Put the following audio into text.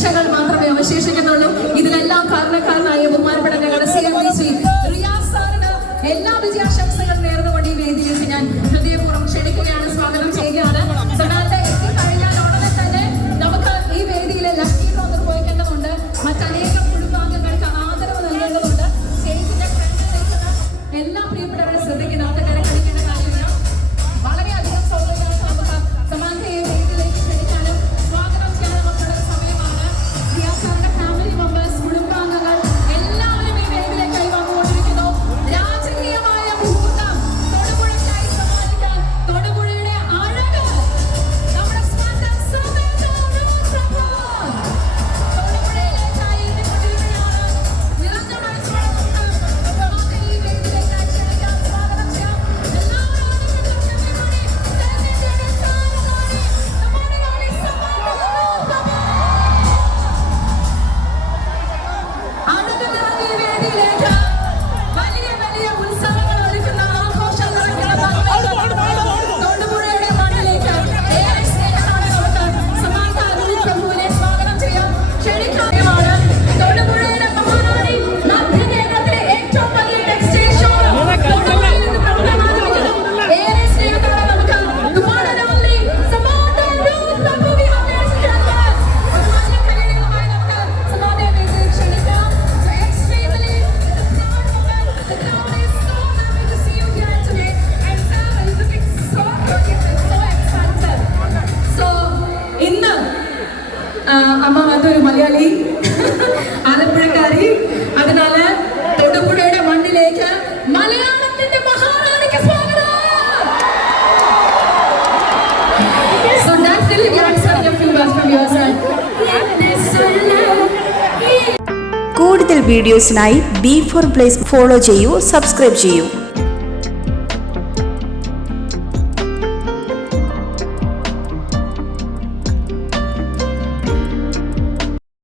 പ്രതീക്ഷകൾ മാത്രമേ അവശേഷിക്കുന്നുള്ളൂ ഇതിലെല്ലാം കാരണക്കാരനായ ബഹുമാനപ്പെട്ട ഞങ്ങളുടെ C M D C Riyas സാറിന് എല്ലാ വിജയാശംസകൾ നേർന്നുകൊണ്ട് ഈ വേദിയിലേക്ക് ഞാൻ ഹൃദയപൂർവം ക്ഷണിക്കുകയാണ് സ്വാഗതം ചെയ്യുകയാണ്. സദാത്തെ എത്തിക്കഴിഞ്ഞാൽ ഉടനെ തന്നെ നമുക്ക് ഈ വേദിയിലെ ലക്കി ഡ്രോ നിർവഹിക്കേണ്ടതുണ്ട് മറ്റനേക അമ്മ ഒരു മലയാളി. ആലപ്പുഴക്കാരി. അതിനാല തൊടുപുഴയുടെ മണ്ണിലേക്ക് മലയാളത്തിന്റെ മഹാറാണിക്ക് സ്വാഗതം. കൂടുതൽ വീഡിയോസിനായി ബി ഫോർ പ്ലേസ് ഫോളോ ചെയ്യൂ സബ്സ്ക്രൈബ് ചെയ്യൂ.